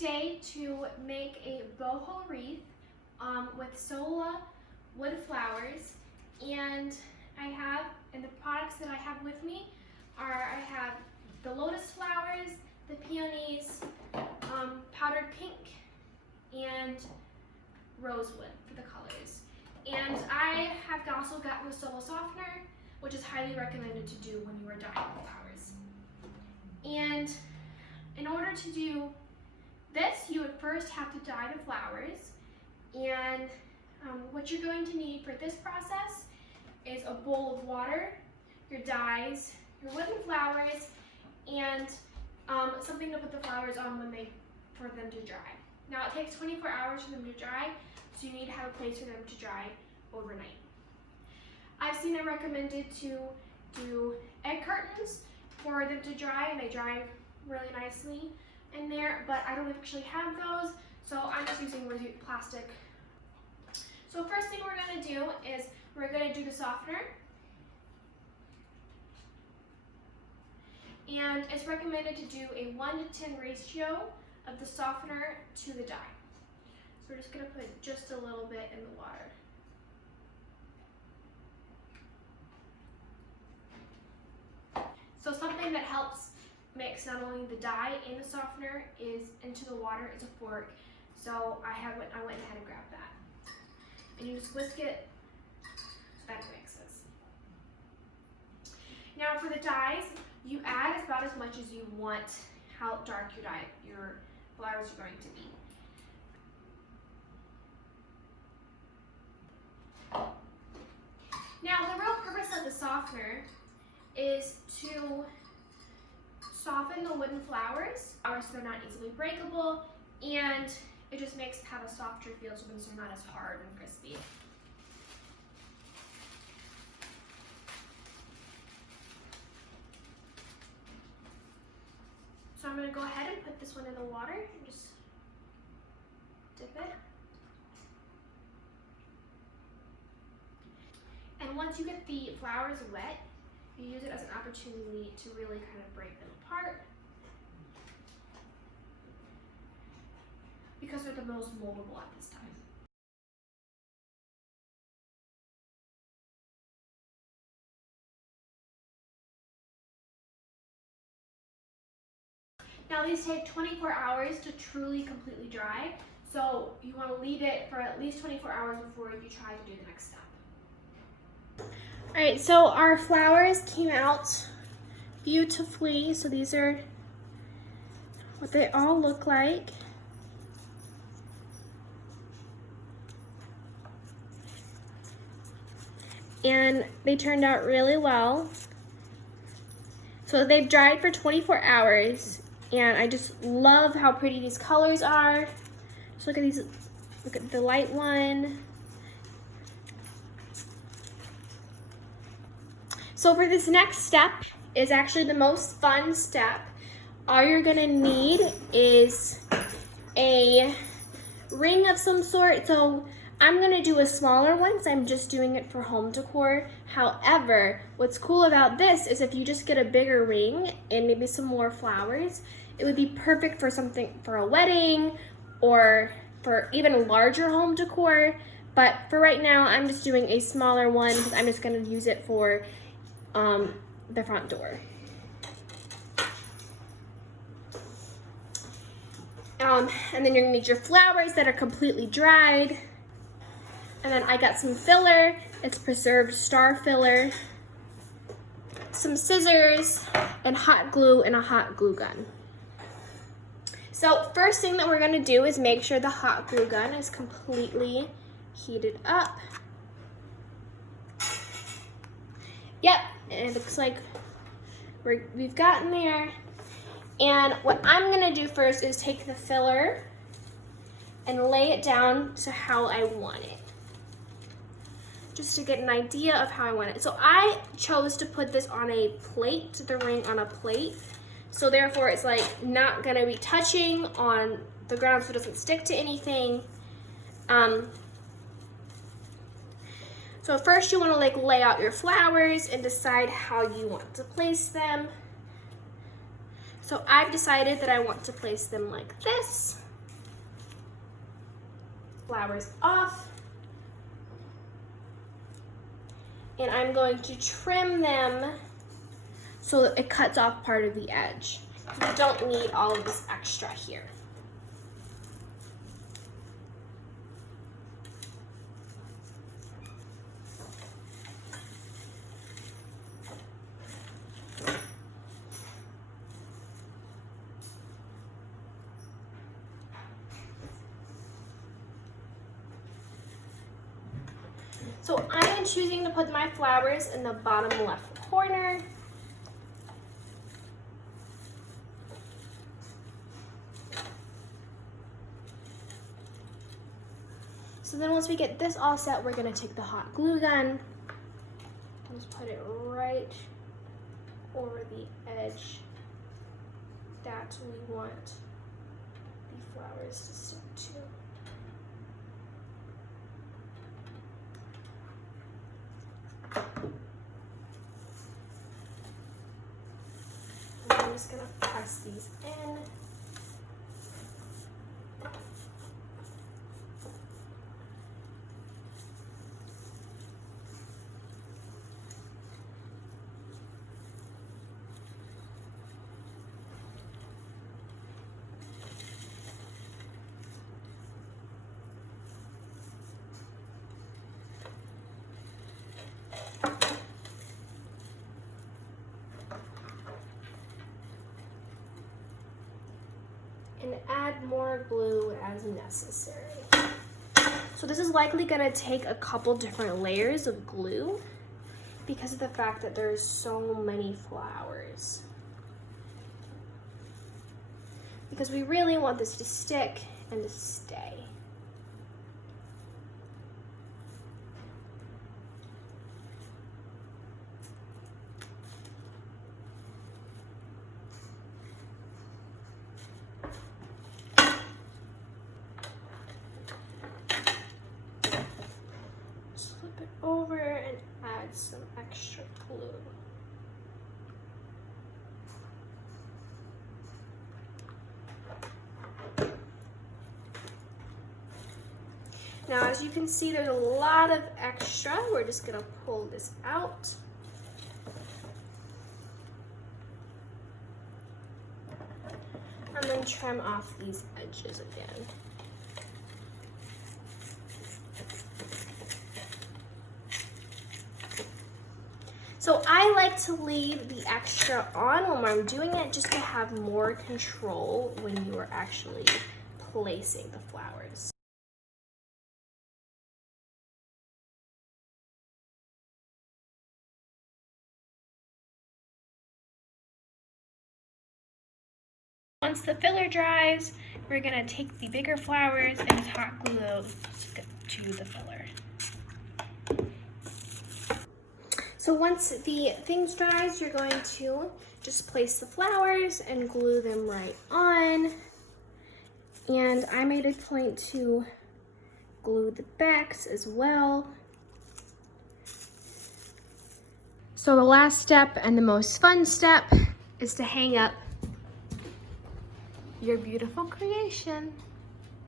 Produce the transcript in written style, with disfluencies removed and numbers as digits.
today to make a boho wreath with Sola wood flowers, and the products that I have with me are, I have the lotus flowers, the peonies, powdered pink, and rosewood for the colors. And I have also gotten the Sola softener, which is highly recommended to do when you are dyeing flowers. And in order to do this, you would first have to dye the flowers. And what you're going to need for this process is a bowl of water, your dyes, your wooden flowers, and something to put the flowers on for them to dry. Now it takes 24 hours for them to dry, so you need to have a place for them to dry overnight. I've seen it recommended to do egg cartons for them to dry, and they dry really nicely in there, but I don't actually have those, so I'm just using plastic. So first thing we're going to do is we're going to do the softener. And it's recommended to do a 1:10 ratio of the softener to the dye. So we're just going to put just a little bit in the water. So something that helps mix not only the dye and the softener into the water is a fork. So I went ahead and grabbed that. And you just whisk it so that it mixes. Now for the dyes, you add about as much as you want how dark your flowers are going to be. Now the real purpose of the softener is to soften the wooden flowers so they're not easily breakable, and it just have a softer feel to them so they're not as hard and crispy. So I'm going to go ahead and put this one in the water and just dip it. And once you get the flowers wet, you use it as an opportunity to really kind of break them apart, because they're the most moldable at this time. Now these take 24 hours to truly completely dry, so you want to leave it for at least 24 hours before you try to do the next step. Alright, so our flowers came out beautifully. So these are what they all look like. And they turned out really well. So they've dried for 24 hours, and I just love how pretty these colors are. Just look at these, look at the light one. So for this next step is actually the most fun step. All you're gonna need is a ring of some sort. So I'm gonna do a smaller one because I'm just doing it for home decor. However, what's cool about this is if you just get a bigger ring and maybe some more flowers, it would be perfect for something, for a wedding or for even larger home decor. But for right now, I'm just doing a smaller one because I'm just gonna use it for the front door. And then you're gonna need your flowers that are completely dried. And then I got some filler. It's preserved star filler, some scissors, and hot glue and a hot glue gun. So first thing that we're gonna do is make sure the hot glue gun is completely heated up. Yep, and it looks like we've gotten there. And what I'm gonna do first is take the filler and lay it down to how I want it, just to get an idea of how I want it. So I chose to put this on a plate, the ring on a plate. So therefore it's like not gonna be touching on the ground so it doesn't stick to anything. So first you wanna lay out your flowers and decide how you want to place them. So I've decided that I want to place them like this. flowers off. And I'm going to trim them so that it cuts off part of the edge. We don't need all of this extra here. So I am choosing to put my flowers in the bottom left corner. So then once we get this all set, we're gonna take the hot glue gun and just put it right over the edge that we want the flowers to stick to. I'm just gonna press these in. And add more glue as necessary. So this is likely gonna take a couple different layers of glue because of the fact that there's so many flowers. Because we really want this to stick and to stay. Flip it over and add some extra glue. Now, as you can see, there's a lot of extra. We're just gonna pull this out. And then trim off these edges again. So I like to leave the extra on when I'm doing it just to have more control when you are actually placing the flowers. Once the filler dries, we're gonna take the bigger flowers and hot glue to the filler. So once the things dries, you're going to just place the flowers and glue them right on. And I made a point to glue the backs as well. So the last step and the most fun step is to hang up your beautiful creation.